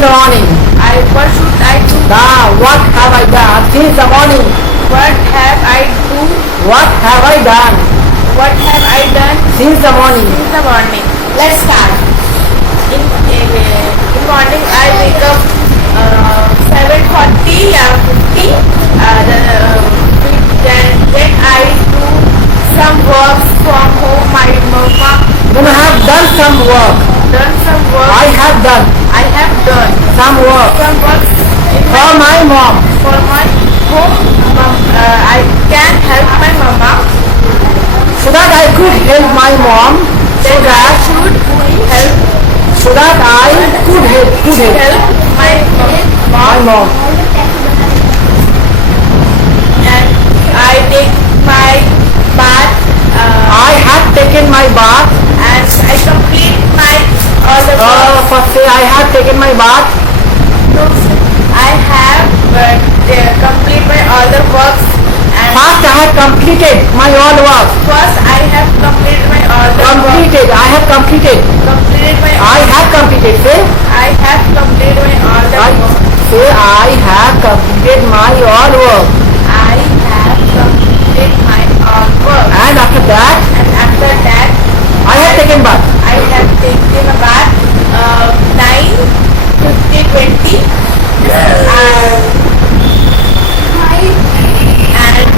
the morning? What should I do? What have I done since the morning? What have I do? What have I done What have I done since the morning? in the morning? Let's start. In morning I wake up 7:40 or 50. Then I do some work from home. My mama Then I have done some work. done some work. I have done I have done some work some work in for my mom. for my home. I can help my mama. So that I could help my mom. So Then I that should help I could help my my mom. and I take my bath I have taken my bath. and I complete my all the work. First day I have taken my bath. So I have complete my all the works and First I have completed my all work. first I have completed my all the work. Completed. I have completed. Completed my I have completed. Say. I have completed my all the I work. say I have completed my all work. I have completed my all work. And after that And after that I have taken bath. I have taken a bath 9:50, 20 and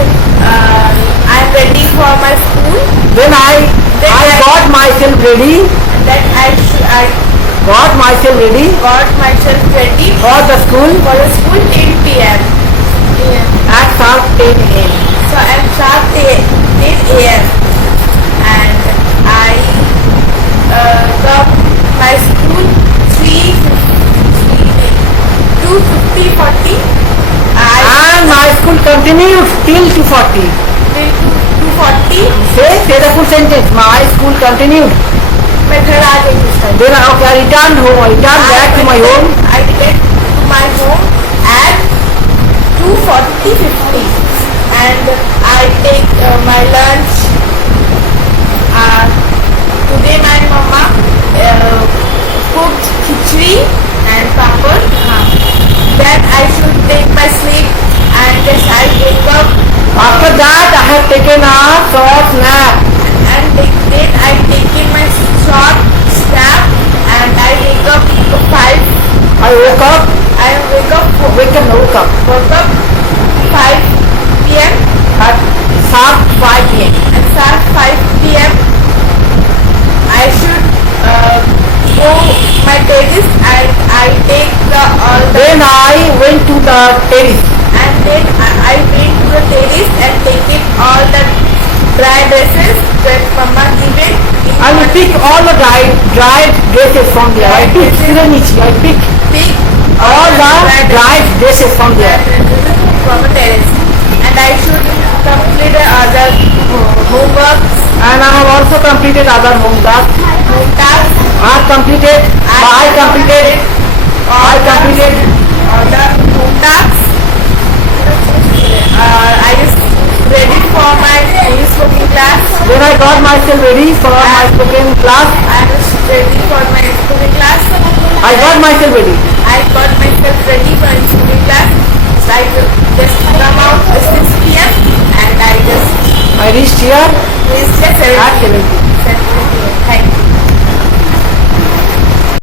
I'm ready for my school. Then I got myself ready. Then I Got myself ready got myself ready for the school for the school 10 p.m. at sharp 10 a.m. So I'm sharp 10 a.m. and I come my school 2:50, 40. And my school continued till 2:40. Till 2:40. Say the full sentence. My school continued. मैं घर आ गई उस time. Then I returned home. I returned back to my home. I get to my home at 2:40, 50 and I take my lunch. Today my mama cooked khichdi and papad. Then I should take my sleep and then I wake up. After that I have taken a short nap. And then I taken my short nap and I wake up 5. I woke up. Woke up 5 p.m. at sharp 5 p.m. and start 5 p.m. I should go my terrace and I take all the Then I went to the terrace. and then I went to the terrace and taking all the dry dresses that mama given. I will pick all the dried dresses from there. I pick Pick all the dried dresses from there. from the terrace and I should complete the other homeworks. And I have also completed other home tasks. Tasks. I completed all the home tasks. I is ready for my English spoken class. Then I got myself ready for my spoken class. I was ready for my spoken class. I got myself ready. I got myself ready for my spoken class. So I just come out at 6 p.m. and I I reached here reached at 7 at 7 p.m. p.m.